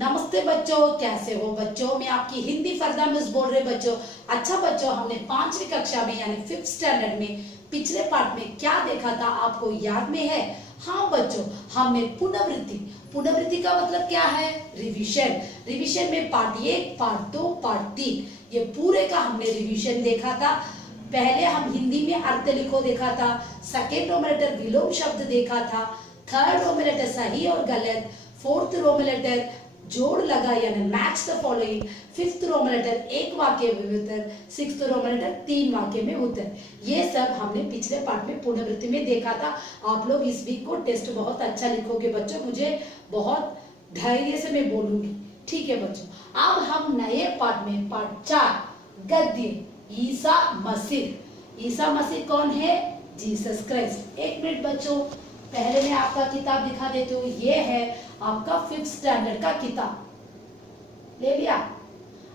नमस्ते बच्चों, कैसे हो बच्चों। मैं आपकी हिंदी फरदा मिस बोल रहे बच्चों। अच्छा बच्चों, हमने 5वीं कक्षा में यानी 5th स्टैंडर्ड में पिछले पार्ट में क्या देखा था, आपको याद में है? हाँ बच्चों, हमने पुनरावृत्ति का मतलब क्या है? रिवीजन में पार्ट 1, पार्ट 2, पार्ट 3 ये पूरे का हमने रिवीजन देखा था। पहले हम हिंदी में अर्थ लिखो देखा था, सेकेंड रो में लेटर विलोम शब्द देखा था, थर्ड रो में लेटर सही और गलत, फोर्थ रो में लेटर जोड़ लगा यानी match the following, fifth row में लेटर एक वाक्य में उत्तर, सिक्स्थ रो में लेटर 3 वाक्य में उत्तर। ये सब हमने पिछले पार्ट में पुनरावृत्ति में देखा था। आप लोग इस वीक को टेस्ट बहुत अच्छा लिखोगे बच्चों, मुझे बहुत धैर्य से मैं बोलूंगी, ठीक है बच्चों। अब हम नए पार्ट में पार्ट 4 गद्य ईसा मसीह कौन है? Jesus Christ. एक मिनट बच्चों, पहले मैं आपका किताब दिखा देती हूँ। ये है आपका 5th स्टैंडर्ड का किताब, ले लिया।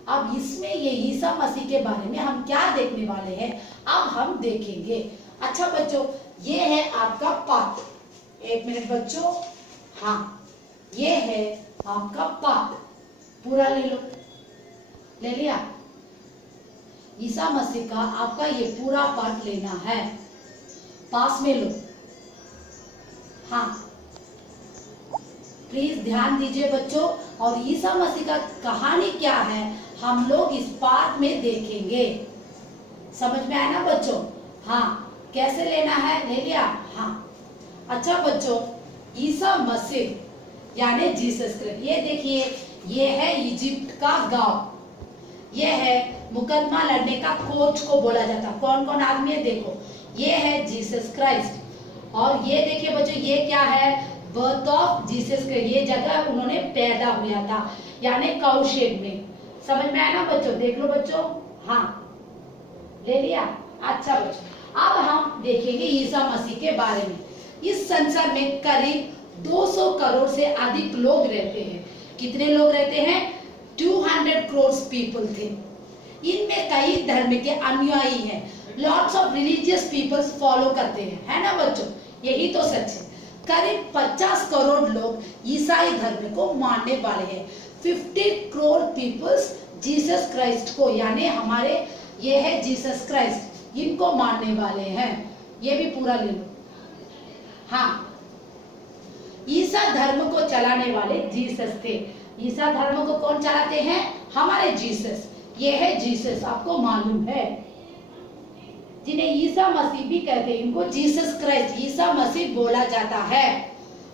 अब इसमें ये ईसा मसीह के बारे में हम क्या देखने वाले हैं, अब हम देखेंगे। अच्छा बच्चों, ये है आपका पाठ। एक मिनट बच्चों, हाँ ये है आपका पाठ, पूरा ले लो, ले लिया। ईसा मसीह का आपका ये पूरा पाठ लेना है, पास में लो। हाँ प्लीज ध्यान दीजिए बच्चों। और ईसा मसीह का कहानी क्या है हम लोग इस पाठ में देखेंगे। समझ में आया ना बच्चों? हाँ, कैसे लेना है, ले लिया? हाँ अच्छा बच्चों, ईसा मसीह यानी जीसस क्राइस्ट, ये देखिए, ये है इजिप्ट का गांव, ये है मुकदमा लड़ने का कोच को बोला जाता। कौन कौन आदमी है देखो, ये है जीसस क्राइस्ट। और ये देखिए बच्चों, ये क्या है? Birth of Jesus Christ. ये जगह उन्होंने पैदा हुआ था यानी काउशेड में। समझ में आया ना बच्चों? देख लो बच्चों, हाँ ले लिया। अच्छा बच्चों, अब हम देखेंगे ईसा मसीह के बारे में। इस संसार में करीब 200 करोड़ से अधिक लोग रहते हैं। कितने लोग रहते हैं? 200 करोड़ पीपल थे। इनमें कई धर्म के अनुयायी हैं। Lots of religious peoples follow करते हैं, है ना बच्चों? यही तो सच है। करीब 50 करोड़ लोग ईसाई धर्म को मानने वाले हैं। 50 करोड़ पीपल्स जीसस क्राइस्ट को, यानी हमारे ये है जीसस क्राइस्ट, इनको मानने वाले हैं। ये भी पूरा ले लो। हाँ, ईसा धर्म को चलाने वाले जीसस थे। ईसा धर्म को कौन चलाते हैं? हमारे जीसस। ये है जीसस, आपको मालूम है, जिन्हें ईसा मसीह भी कहते हैं, इनको जीसस क्राइस्ट, ईसा मसीह बोला जाता है।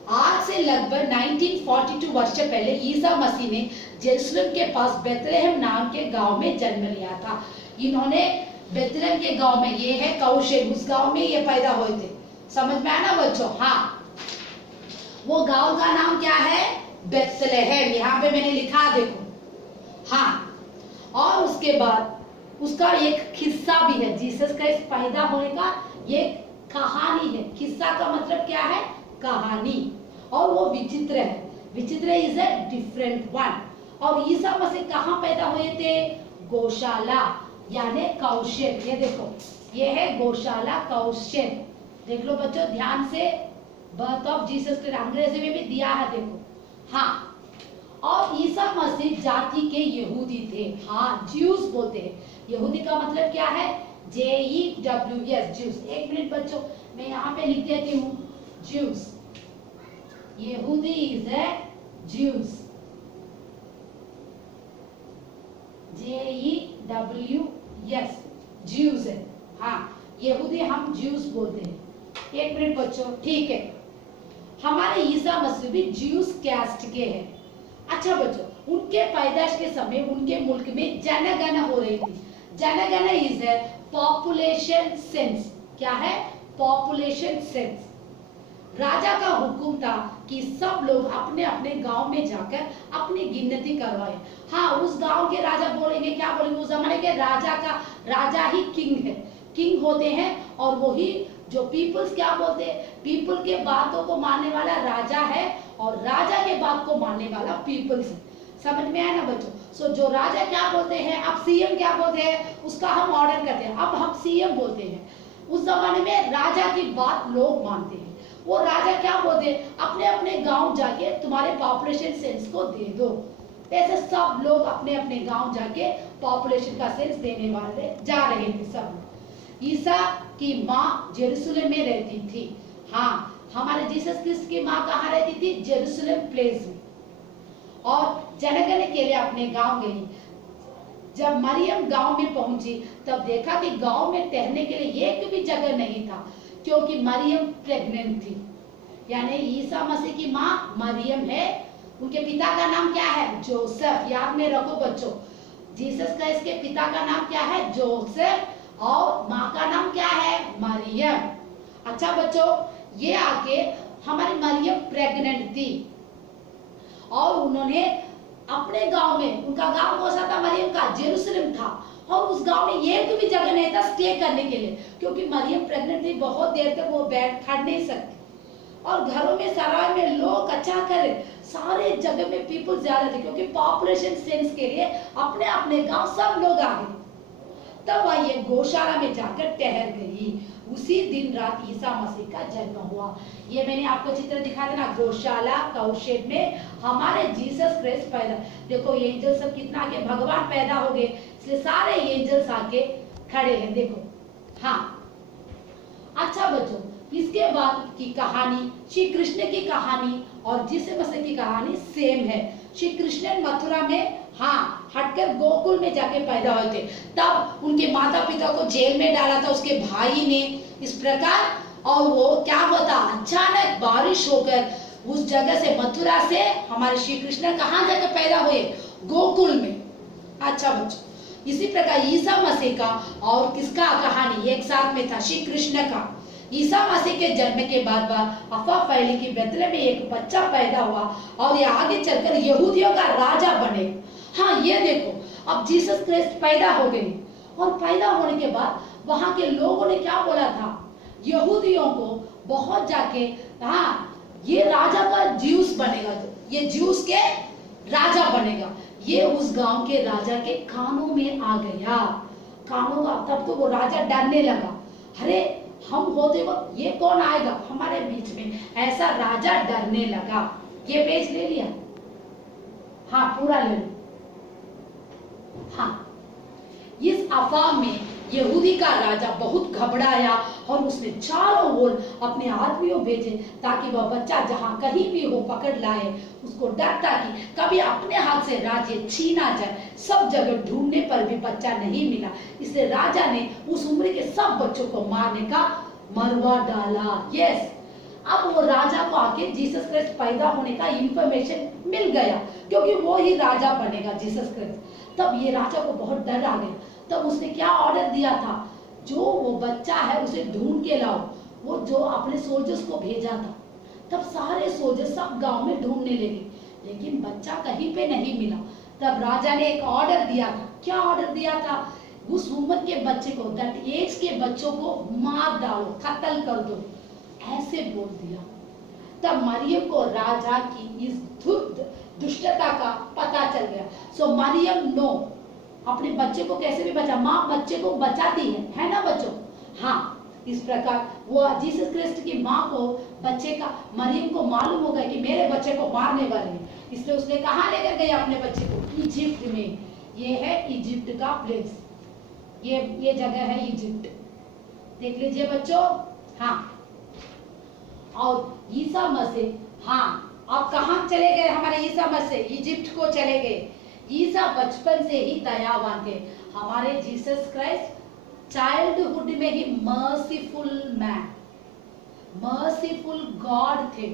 आज से लगभग 1942 वर्ष पहले ईसा मसीह ने जेरूसलम के पास बेथलेहम नाम के गांव में जन्म लिया था। इन्होंने बेथलेहम के गांव में, ये है काउशेड, उस गांव में ये पैदा हुए थे। समझ में आया ना बच्चों? हाँ, वो गांव का नाम क्या है? बेथलेहम। यहाँ पे मैंने लिखा, देखो। हाँ, और उसके बाद उसका एक किस्सा भी है। जीसस क्राइस्ट पैदा होने का ये कहानी है। किस्सा का मतलब क्या है? कहानी। और वो विचित्र है। विचित्र इज ए डिफरेंट वन। और ईसा मसीह कहाँ पैदा हुए थे? गौशाला यानी काउशेड। ये देखो, ये है गौशाला काउशेड। देख लो बच्चों ध्यान से, बर्थ ऑफ जीसस क्राइस्ट अंग्रेजी में भी दिया है, देखो। हाँ, और ईसा मसीह जाति के यहूदी थे। हाँ, ज्यूस बोलते हैं। यहूदी का मतलब क्या है? JEWS, juice. एक मिनट बच्चों, मैं यहाँ पे लिख देती हूँ, ज्यूस। यहूदी is a juice, JEWS, juice है। हाँ, यहूदी हम ज्यूस बोलते हैं। एक मिनट बच्चों, ठीक है। हमारे ईसा मसीह भी ज्यूस कैस्ट के हैं। अच्छा बच्चों, उनके पैदाइश के समय उनके मुल्क में जनगणना हो रही थी। जनगणना इज है पॉपुलेशन सेंस। क्या है? Population sense. राजा का हुक्म था कि सब लोग अपने अपने गांव में जाकर अपनी गिनती करवाएं। हाँ, उस गांव के राजा बोलेंगे, क्या बोलेंगे? उस जमाने के राजा ही किंग है, किंग होते हैं। और वही जो पीपल्स क्या बोलते हैं? पीपल के बातों को मानने वाला राजा है, और राजा के बात को मानने वाला पीपल्स है। समझ में आया ना बच्चों? सो जो राजा क्या बोलते हैं, अब सीएम क्या बोलते हैं, उसका हम ऑर्डर करते हैं, अब हम सीएम बोलते हैं। उस जमाने में राजा की बात लोग मानते हैं। वो राजा क्या बोलते हैं? अपने अपने गांव जाके तुम्हारे पॉपुलेशन सेंस को दे दो। ऐसे सब लोग अपने अपने गांव जाके पॉपुलेशन का सेंस देने वाले जा रहे थे सब। ईसा की माँ जेरूसलम में रहती थी। हाँ, हमारे जीसस क्रिस्ट की माँ कहाँ रहती थी? जेरूसलम प्लेस में। और जनगणना के लिए अपने गांव गई। जब मरियम गांव में पहुंची तब देखा कि गांव में ठहरने के लिए एक भी जगह नहीं था, क्योंकि मरियम प्रेग्नेंट थी। यानी ईसा मसीह की माँ मरियम है, उनके पिता का नाम क्या है? जोसेफ। याद में रखो बच्चों, जीसस क्राइस्ट के पिता का नाम क्या है? जोसेफ, और माँ का नाम क्या है? मरियम। अच्छा बच्चों, ये आके हमारी मरियम प्रेग्नेंट थी और उन्होंने अपने गांव में, उनका गांव कौन सा था? मरियम का जेरूसलम था, और उस गांव में एक भी जगह नहीं था स्टे करने के लिए, क्योंकि मरियम प्रेग्नेंट थी। बहुत देर तक वो बैठ खड़ नहीं सकती, और घरों में सराय में लोग अच्छा करे, सारे जगह में पीपल ज्यादा थे, क्योंकि पॉपुलेशन सेंस के लिए अपने अपने गांव सब लोग आ गए। तब वह ये गौशाला में जाकर ठहर गई। उसी दिन रात ईसा मसीह का जन्म हुआ। ये मैंने आपको चित्र दिखा देना, गौशाला काउशेड में हमारे जीसस क्राइस्ट पैदा। देखो ये एंजल सब कितना आगे, भगवान पैदा हो गए, इसलिए सारे एंजल्स आके खड़े हैं। देखो, हाँ। अच्छा बच्चों, इसके बाद की कहानी श्री कृष्ण की कहानी और जीसस मसीह की कहानी सेम है। श्री कृष्ण मथुरा में हटकर गोकुल में जाके पैदा हुए थे। तब उनके माता पिता को जेल में डाला था उसके भाई ने, इस प्रकार। और वो क्या होता, अचानक बारिश होकर उस जगह से, मथुरा से हमारे श्री कृष्ण कहाँ जाकर पैदा हुए? गोकुल में। अच्छा बच्चों, इसी प्रकार ईसा मसीह का और किसका कहानी एक साथ में था? श्री कृष्ण का। ईसा मसीह के जन्म के बाद अफवाह फैली कि बेतलेहम में एक बच्चा पैदा हुआ और ये आगे चलकर यहूदियों का राजा बने। हाँ, ये देखो, अब जीसस क्राइस्ट पैदा हो गए, और पैदा होने के बाद वहां के लोगों ने क्या बोला था? यहूदियों को बहुत जाके, ये राजा का ज्यूस बनेगा, ये ज्यूस के राजा बनेगा। ये उस गांव के राजा के कानों में आ गया, कानों का। तब तो वो राजा डरने लगा, अरे हम होते वक्त ये कौन आएगा हमारे बीच में? ऐसा राजा डरने लगा। ये पेज ले लिया? हाँ, पूरा ले लो। हाँ, इस अफवाह में यहूदी का राजा बहुत घबराया और उसने चारों ओर अपने आदमियों भेजे ताकि वह बच्चा जहां कहीं भी हो पकड़ लाए। उसको डर था कि कभी अपने हाथ से राज्य छीना जाए। सब जगह ढूंढने पर भी बच्चा नहीं मिला, इसलिए राजा ने उस उम्र के सब बच्चों को मारने का मरवा डाला। यस, अब वो राजा को आके जीसस क्राइस्ट पैदा होने का इंफॉर्मेशन मिल गया, क्योंकि वो ही राजा बनेगा जीसस क्राइस्ट। तब ये राजा को बहुत डर आ गया। तब उसने क्या ऑर्डर दिया था? जो वो बच्चा है उसे ढूंढ के लाओ। वो जो अपने सोल्जर्स को भेजा था। तब सारे सोल्जर्स सब गांव में ढूंढने लगे, लेकिन बच्चा कहीं पे नहीं मिला। तब राजा ने एक ऑर्डर दिया था। क्या ऑर्डर दिया था? उस उम्र के बच्चे को, दैट एज के बच्चों को मार डालो, कत्ल कर दो, ऐसे बोल दिया। तब मरियम को राजा की इस दुष्टता का पता चल गया। सो मरियम नो, अपने बच्चे को कैसे भी बचा, माँ बच्चे को बचाती है ना बच्चों? हाँ, इस प्रकार वो जीसस क्राइस्ट की माँ को, बच्चे का, मरियम को मालूम हो गया कि मेरे बच्चे को मारने वाले हैं, इसलिए उसने कहाँ लेकर गई अपने बच्चे को? इजिप्ट में। ये है इजिप्ट का प्लेस, ये जगह है इजिप्ट, देख लीजिए बच्चों। हाँ, और ईसा मसीह, हाँ, आप कहाँ चले गए? हमारे ईसा मसीह इजिप्ट को चले गए। ईसा बचपन से ही दयावान थे। हमारे जीसस क्राइस्ट चाइल्डहुड में ही मर्सीफुल मैन, मर्सीफुल गॉड थे।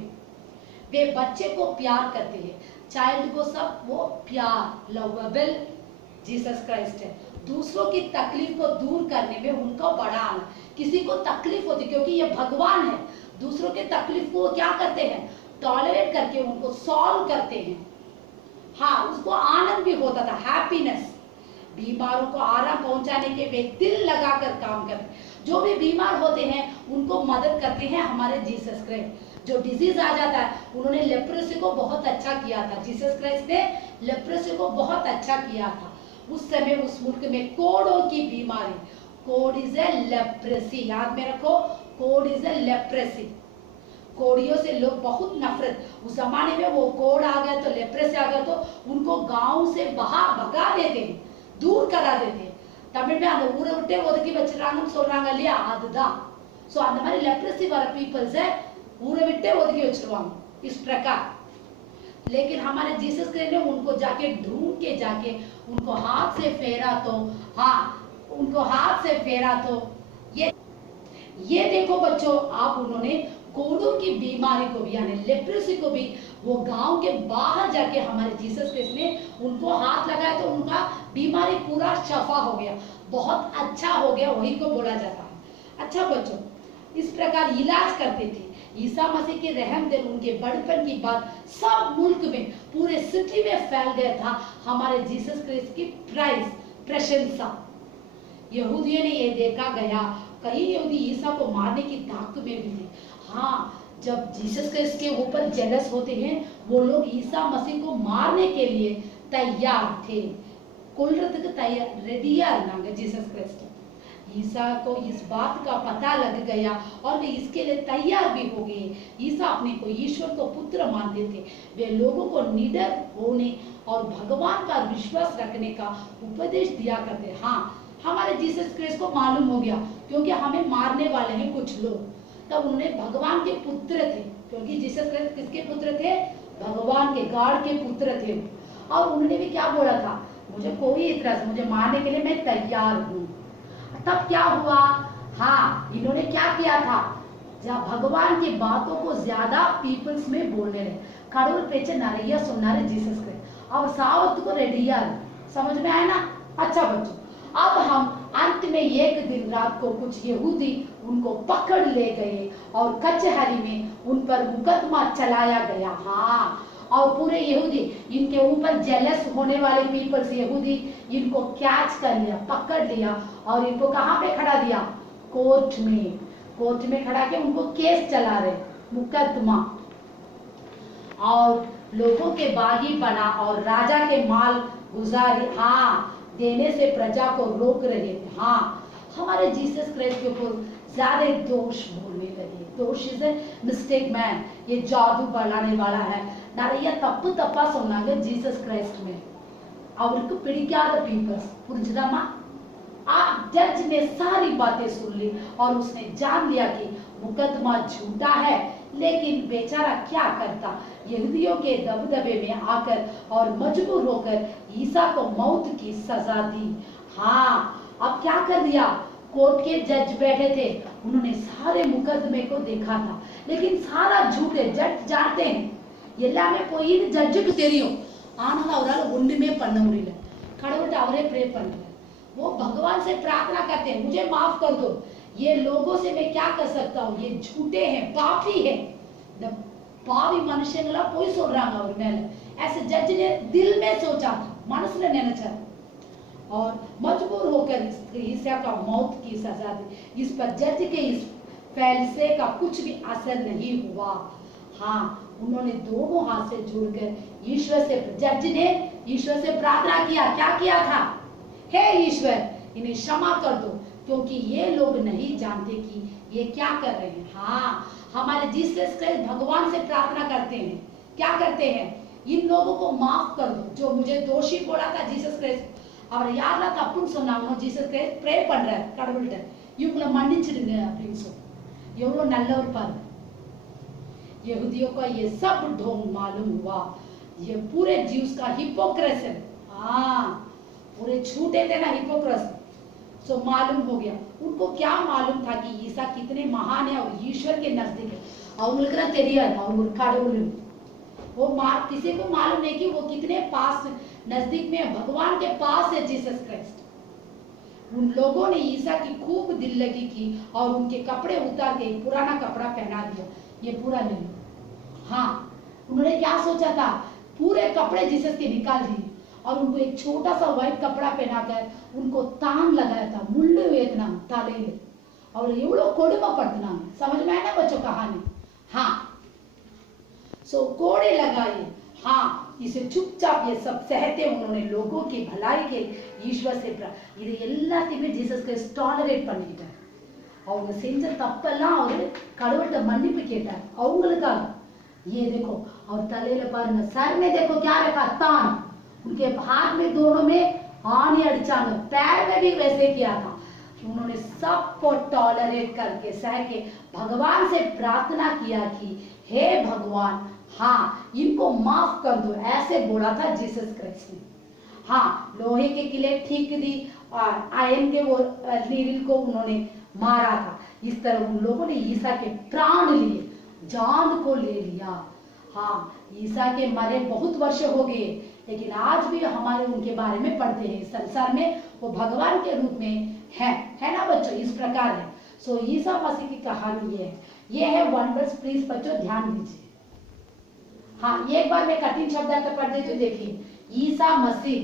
वे बच्चे को प्यार करते हैं, चाइल्ड को सब वो प्यार, लवेबल जीसस क्राइस्ट है। दूसरों की तकलीफ को दूर करने में उनको बड़ा आनंद। किसी को तकलीफ होती, क्योंकि ये भगवान है, दूसरों के तकलीफ को क्या करते हैं? टॉलरेट करके उनको सॉल्व करते हैं। हाँ, उसको आनंद भी होता था, हैप्पीनेस। बीमारों को आराम पहुंचाने के वे दिल लगाकर काम करते। जो भी बीमार होते हैं उनको मदद करते हैं हमारे जीसस क्राइस्ट। जो डिजीज आ जाता है, उन्होंने लेप्रोसी को बहुत अच्छा किया था। जीसस क्राइस्ट ने लेप्रोसी को बहुत अच्छा किया था। उस समय उस मुल्क में कोड़ों की बीमारी, कोड इज ए लेप्रोसी, याद में रखो, कोड इज ए लेप्रोसी। कोड़ियों से लोग बहुत नफरत, उस जमाने में वो कोड़ आ गए तो लेप्रेसी आ गए तो उनको गांव से बाहर भगा देते, दूर करा देते. தமிழ் அந்த ஊரை விட்டே ஒதுக்கி வச்சிடறாங்கன்னு சொல்றாங்க இல்லையா, அதுதான். சோ அந்த மாதிரி लेप्रेसी வர पीपल्स ஊரை விட்டே ஒதுக்கி வச்சிருவாங்க इस प्रकार. लेकिन हमारे जीसस क्राइस्ट ने उनको जाके ढूंढ के जाके उनको हाथ से फेरा तो, हाँ उनको हाथ से फेरा तो ये देखो बच्चों, आप उन्होंने कोड़ों की बीमारी को भी यानी लेप्रेसी को भी वो गांव के बाहर जाके हमारे जीसस क्राइस्ट ने उनको हाथ लगाया तो उनका बीमारी पूरा शफा हो गया, बहुत अच्छा हो गया, वही को बोला जाता है. अच्छा बच्चों, इस प्रकार इलाज करते थे. ईसा मसीह के रहम दिल, उनके बड़पन की बात सब मुल्क में, पूरे सिटी में फैल गया था हमारे जीसस क्राइस्ट की प्रशंसा. यहूदियों ने ये देखा गया, कई यहूदी ईसा को मारने की ताक में भी थे. हाँ, जब जीसस क्राइस्ट के ऊपर जेलस होते हैं वो लोग ईसा मसीह को मारने के लिए तैयार थे. கொல்றதுக்கு तैयार रेडिया இருந்தாங்க जीसस क्राइस्ट. ईसा को इस बात का पता लग गया और वे इसके लिए तैयार भी हो गए. ईसा अपने को ईश्वर को पुत्र मानते थे. वे लोगों को निडर होने और भगवान पर विश्वास रखने का उपदेश दिया करते. हाँ, हमारे जीसस क्राइस्ट को मालूम हो गया क्योंकि हमें मारने वाले हैं कुछ लोग, तब उन्होंने भगवान के पुत्र थे, क्योंकि जीसस क्राइस्ट किसके पुत्र थे? भगवान के, गॉड के पुत्र थे. और उन्होंने भी क्या बोला था? मुझे कोई इतराज, मुझे मारने के लिए मैं तैयार हूँ. तब क्या हुआ? हाँ, इन्होंने क्या किया था? जब भगवान की बातों को ज्यादा पीपल्स में बोलने लगे. கடவுள் பேச்ச நிறைய சொன்னாரு जीसस क्राइस्ट. और सावत को रेडिया. समझ में आया ना? अच्छा बच्चों, अब हम अंत में एक दिन रात को कुछ यहूदी उनको पकड़ ले गए और कचहरी में उन पर मुकदमा चलाया गया. हाँ, और पूरे यहूदी इनके ऊपर जेलस होने वाले पीपल्स यहूदी इनको कैच कर लिया, पकड़ लिया और इनको कहाँ पे खड़ा दिया? कोर्ट में. कोर्ट में खड़ा के उनको केस चला रहे, मुकदमा. और लोगों के बागी बना और राजा के माल गुजारी, हाँ, देने से प्रजा को रोक रहे थे. हाँ, हमारे जीसस क्राइस्ट के ऊपर ज्यादा दोष बोलने लगे. दोष इज ए मिस्टेक मैन, ये जादू बनाने वाला है. நிறைய தப்பு தப்பா சொன்னாங்க जीसस क्राइस्ट में. அவருக்கு பிடிக்காத पीपल्स. புரிஞ்சுதாமா? आप जज ने सारी बातें सुन ली और उसने जान लिया कि मुकदमा झूठा है, लेकिन बेचारा क्या करता? यहूदियों के दबदबे में आकर और मजबूर होकर ईसा को मौत की सजा दी. हाँ, अब क्या कर दिया? कोर्ट के जज बैठे थे, उन्होंने सारे मुकदमे को देखा था, लेकिन सारा झूठे. जज जानते हैं எல்லாமே போயின்னு ஜட்ஜுக்கு தெரியும், ஆனால் அவரால் ஒண்ணுமே பண்ண முடியல. கடவுள்கிட்ட அவரே ப்ரே பண்றாரு. वो भगवान से प्रार्थना करते हैं, मुझे माफ कर दो, ये लोगों से मैं क्या कर सकता हूँ, ये झूठे हैं, पापी हैं. பாவி மனுஷங்களா போய் சொல்றாங்க அவர் மேல. ऐसे जज ने दिल में सोचा था, मनसुல நினைச்சார். और मजबूर होकर ईसा का मौत की सजा दी. इस पर जज के इस फैसले का कुछ भी असर नहीं हुआ. हाँ, उन्होंने दोनों हाथ से जोड़कर ईश्वर से, जज ने ईश्वर से प्रार्थना किया. क्या किया था? हे ईश्वर, इन्हें क्षमा कर दो क्योंकि ये लोग नहीं जानते कि ये क्या कर रहे हैं. हाँ, हमारे जीसस क्राइस्ट भगवान से प्रार्थना करते हैं. क्या करते हैं? इन लोगों को माफ कर दो जो मुझे दोषी बोला था जीसस क्राइस्ट. அவர் யாரெல்லாம் தப்புன்னு சொன்னாங்களோ जीसस क्राइस्ट ப்ரே பண்றார் கடவுள்கிட்ட, இவங்களை மன்னிச்சிடுங்க அப்படின்னு சொல்லி. எவ்வளவு நல்லவர் பாருங்க. यहूदियों का ये सब ढोंग मालूम हुआ. ये पूरे ज्यूस का हिपोक्रेसी, हाँ, पूरे झूठे थे ना, हिपोक्रेसी. सो मालूम हो गया. उनको क्या मालूम था कि ईसा कितने महान है और ईश्वर के नजदीक है. அவங்களுக்கு தெரியாது அவங்க கடவுள். वो किसी को मालूम नहीं कि वो कितने पास, नजदीक में, भगवान के पास है जीसस क्राइस्ट. उन लोगों ने ईसा की खूब दिल लगी की और उनके कपड़े उतार के पुराना कपड़ा पहना दिया. ये पूरा नहीं. हाँ, उन्होंने क्या सोचा था? पूरे कपड़े जीसस के निकाल दिए और उनको एक छोटा सा व्हाइट कपड़ा पहनाकर उनको तान लगाया था, मुल्लू वेतना ताले और एवढो கொடுமைப்படுத்தினாங்க. समझ में आया ना बच्चों कहानी? हाँ, सो कोड़े लगाए. हाँ, इसे चुपचाप ये सब सहते उन्होंने लोगों की भलाई के ईश्वर से. இது எல்லாத்தையுமே जीसस क्राइस्ट டாலரேட் பண்ணிட்டார். அவங்க செஞ்ச தப்பெல்லாம் அவர் கடவுள்கிட்ட மன்னிப்பு கேட்டார் அவங்களுக்காக। ये देखो और तलेले பாருங்க सर में देखो क्या रखा तान, उनके हाथ में दोनों में आनी अड़चांग, पैर में भी वैसे किया था। उन्होंने सबको टॉलरेट करके सह के भगवान से प्रार्थना किया कि हे भगवान हाँ इनको माफ कर दो, ऐसे बोला था जीसस क्राइस्ट ने। हाँ लोहे के किले ठीक दी और आयन के वो नीरिल को उन्होंने मारा था। इस तरह उन लोगों ने ईसा के प्राण लिए, जान को ले लिया। हाँ ईसा के मरे बहुत वर्ष हो गए, लेकिन आज भी हमारे उनके बारे में पढ़ते हैं। संसार में वो भगवान के रूप में है ना बच्चों, इस प्रकार है। सो ईसा मसीह की कहानी ये है वन वर्स, प्लीज बच्चों ध्यान दीजिए। हाँ एक बार मैं कठिन शब्द आता पढ़ देती हूँ, देखिए ईसा मसीह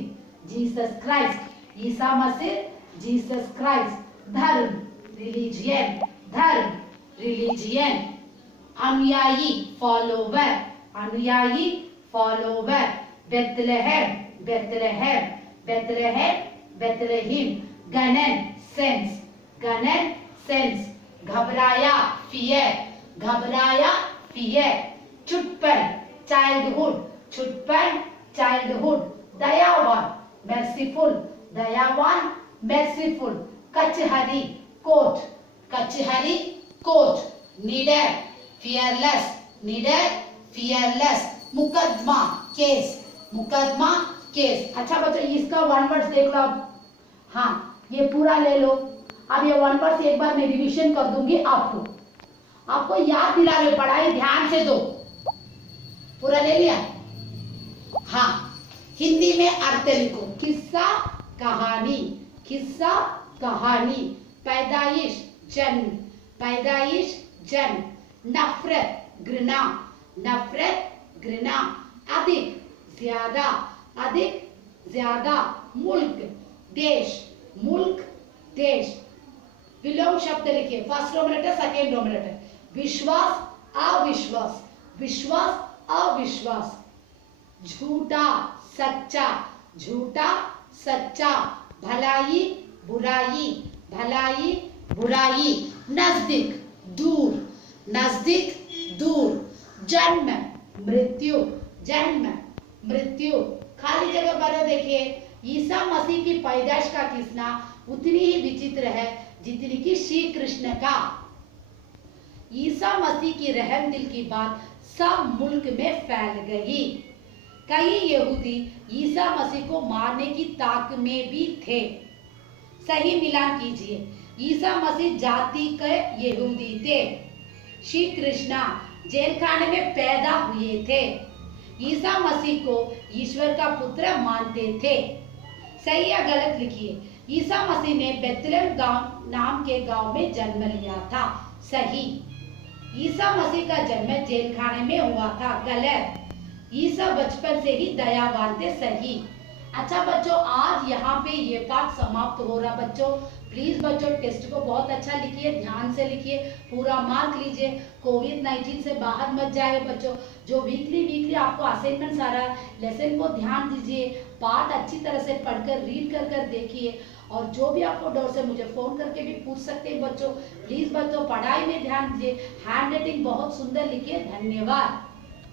जीसस क्राइस्ट, ईसा मसीह जीसस क्राइस्ट, धर्म रिलीजियन, धर्म रिलीजियन, अनुयायी फॉलोवर, अनुयायी follower, Bethlehem Bethlehem Bethlehem Bethlehem, गनन सेंस, गनन सेंस, घबराया फियर, घबराया फियर, चुटपन चाइल्डहुड, चुटपन चाइल्डहुड, दयावान merciful, दयावान merciful, कचहरी कोर्ट, कचहरी कोर्ट, निडर fearless, निडर fearless, मुकदमा केस, मुकदमा केस। अच्छा बच्चों इसका वन वर्ड्स देख लो आप। हाँ ये पूरा ले लो। अब ये वन वर्ड्स एक बार मैं रिवीजन कर दूंगी आपको याद दिलाने, पढ़ाई ध्यान से दो। पूरा ले लिया? हाँ हिंदी में अर्थ लिखो, किस्सा कहानी, किस्सा कहानी, पैदाइश जन्म, पैदाइश जन्म, नफरत घृणा, नफरत घृणा, अधिक ज्यादा, अधिक ज्यादा, मुल्क देश, मुल्क देश। विलोम शब्द लिखिए, फर्स्ट रोमलेटर सेकेंड रोमलेटर, विश्वास अविश्वास, विश्वास अविश्वास, झूठा सच्चा, झूठा सच्चा, भलाई बुराई, भलाई बुराई, नजदीक दूर, नजदीक दूर, जन्म मृत्यु, जन्म मृत्यु। खाली जगह पर देखिए ईसा मसीह की पैदाइश का किस्सा उतनी ही विचित्र है जितनी कि श्री कृष्ण का। ईसा मसीह की रहम दिल की बात सब मुल्क में फैल गई। कई यहूदी ईसा मसीह को मारने की ताक में भी थे। सही मिलान कीजिए, ईसा मसीह जाति के यहूदी थे, श्री कृष्णा जेल खाने में पैदा हुए थे, ईसा मसीह को ईश्वर का पुत्र मानते थे। सही या गलत लिखिए। ईसा मसीह ने बेथलेहम गांव नाम के गांव में जन्म लिया था। सही। ईसा मसीह का जन्म जेल खाने में हुआ था। गलत। ईसा बचपन से ही दयावान थे। सही। अच्छा बच्चों आज यहाँ पे ये पाठ समाप्त हो रहा। बच्चों प्लीज बच्चों टेस्ट को बहुत अच्छा लिखिए, ध्यान से लिखिए, पूरा मार्क लीजिए, कोविड-19 से बाहर मत जाए बच्चों। जो वीकली आपको असाइनमेंट्स आ रहा है लेसन को ध्यान दीजिए, पाठ अच्छी तरह से पढ़कर रीड कर देखिए, और जो भी आपको डाउट्स है मुझे फोन करके भी पूछ सकते हैं बच्चों। प्लीज बच्चों पढ़ाई में ध्यान दीजिए, हैंड राइटिंग बहुत सुंदर लिखिए। धन्यवाद।